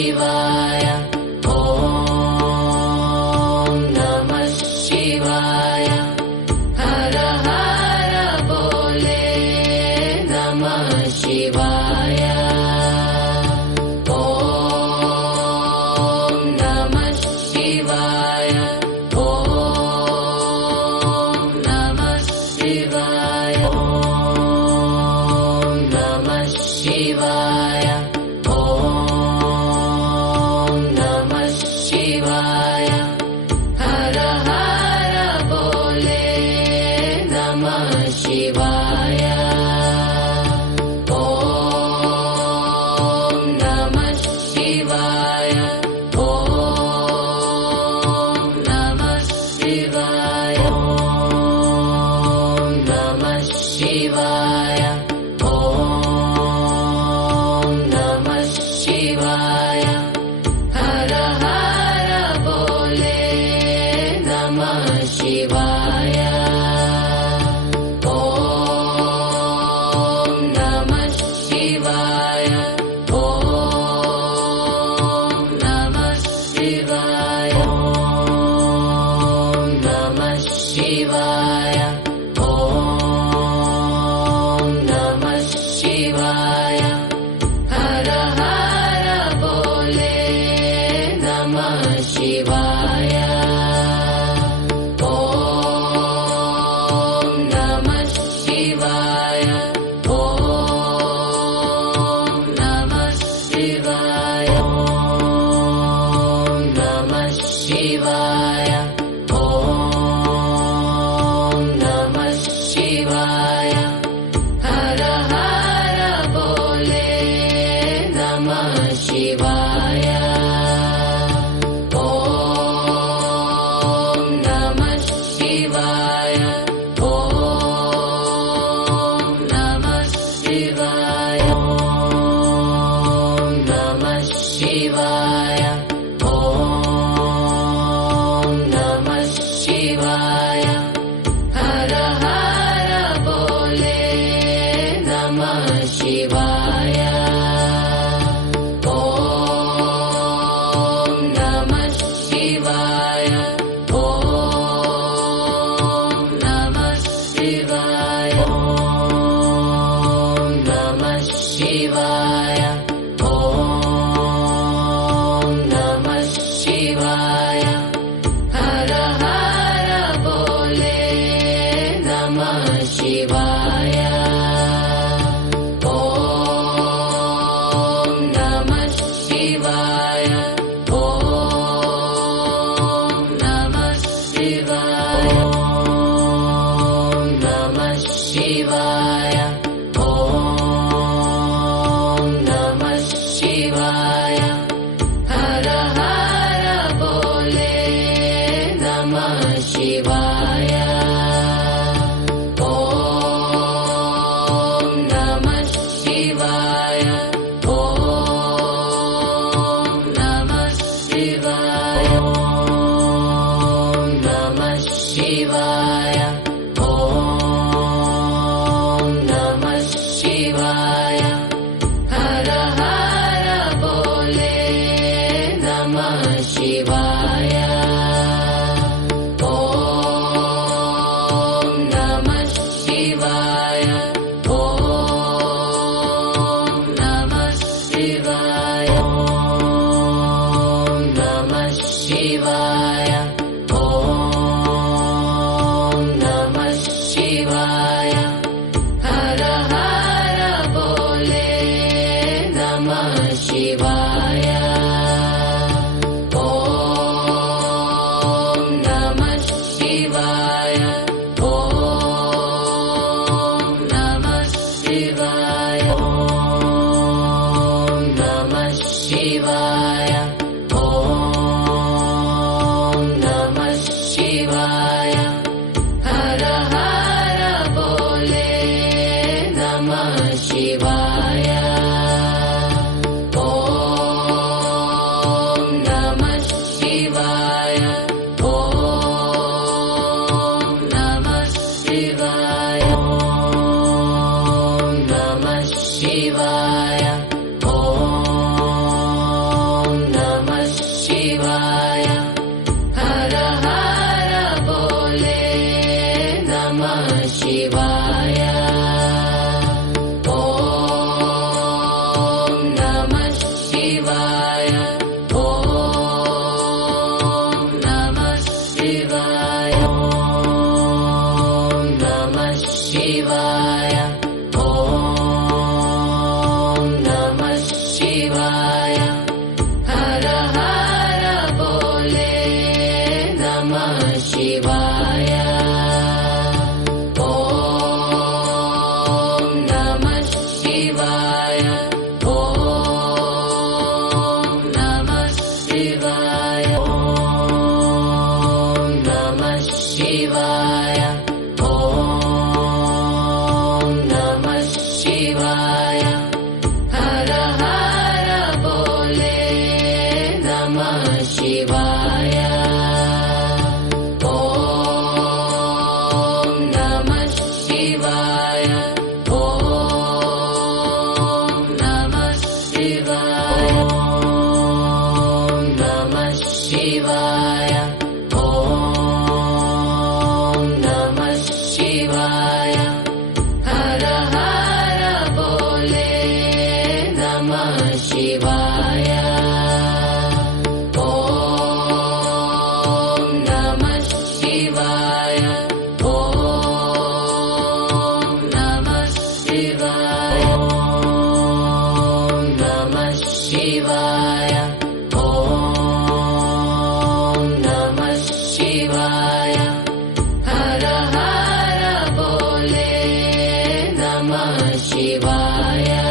ಶಿವಾಯ. ಓಂ ನಮಃ ಶಿವಾಯ. ಹರ ಹರ ಬೋಲೆ ನಮಃ ಶಿವಾಯ. ಓಂ ನಮಃ ಶಿವಾಯ. ಓಂ ನಮಃ ಶಿವಾಯ. ಓಂ ನಮಃ ಶಿವಾಯ. ಓಂ ನಮಃ ಶಿವಾಯ. ಹರ ಹರ ಬೋಲೆ ನಮಃ ಶಿವಾಯ. ಓಂ ನಮಃ ಶಿವಾಯ. ಓಂ ನಮಃ ಶಿವಾಯ. ಓಂ ನಮಃ ಶಿವಾಯ. ಓಂ ನಮಃ ಶಿವಾಯ. ಹರ ಹರ ಬೋಲೆ ನಮಃ ಶಿವಾಯ. ಓಂ ನಮಃ ಶಿವಾಯ. ಓಂ ನಮಃ ಶಿವಾಯ. ಓಂ ನಮಃ ಶಿವಾಯ. ಓಂ ನಮಃ ಶಿವಾಯ. ಹರ ಹರ ಬೋಲೆ ನಮಃ ಶಿವಾಯ. ಓಂ ನಮಃ ಶಿವಾಯ. ಓಂ ನಮಃ ಶಿವಾಯ. ಓಂ ನಮಃ ಶಿವಾಯ. ಓಂ ನಮಃ ಶಿವಾಯ. ಹರ ಹರ ಬೋಲೆ ನಮಃ ಶಿವಾಯ. ಓಂ ನಮಃ ಶಿವಾಯ. ಓಂ ನಮಃ ಶಿವಾಯ. ಓಂ ನಮಃ ಶಿವಾಯ. ಓಂ ನಮಃ ಶಿವಾಯ. ಹರ ಹರ ಬೋಲೆ ನಮಃ ಶಿವಾಯ. ಓಂ ನಮಃ ಶಿವಾಯ. ಓಂ ನಮಃ ಶಿವಾಯ. ಓಂ ನಮಃ ಶಿವಾಯ. ಓಂ ನಮಃ ಶಿವಾಯ. ಹರ ಹರ ಬೋಲೆ ನಮಃ ಶಿವಾಯ. ಓಂ ನಮಃ ಶಿವಾಯ. ಓಂ ನಮಃ ಶಿವಾಯ. ಓಂ ನಮಃ ಶಿವಾಯ. ಓಂ ನಮಃ ಶಿವಾಯ. ಹರ ಹರ ಬೋಲೆ ನಮಃ ಶಿವಾಯ. ಓಂ ನಮಃ ಶಿವಾಯ. ಓಂ ನಮಃ ಶಿವಾಯ. ಓಂ ನಮಃ ಶಿವಾಯ. ಓಂ ನಮಃ ಶಿವಾಯ. ಹರ ಹರ ಬೋಲೆ ನಮಃ ಶಿವಾಯ. ಓಂ ನಮಃ ಶಿವಾಯ. ಓಂ ನಮಃ ಶಿವಾಯ. ಓಂ ನಮಃ ಶಿವಾಯ. ಓಂ ನಮಃ ಶಿವಾಯ. ಹರ ಹರ ಬೋಲೆ ನಮಃ ಶಿವಾಯ. ಓಂ ನಮಃ ಶಿವಾಯ. ಓಂ ನಮಃ ಶಿವಾಯ. ಓಂ ನಮಃ ಶಿವಾಯ. ಓಂ ನಮಃ ಶಿವಾಯ. ಹರ ಹರ ಬೋಲೆ ನಮಃ ಶಿವಾಯ. ಓಂ ನಮಃ ಶಿವಾಯ. ಓಂ ನಮಃ ಶಿವಾಯ. ಓಂ ನಮಃ ಶಿವಾಯ. ಓಂ Shiva.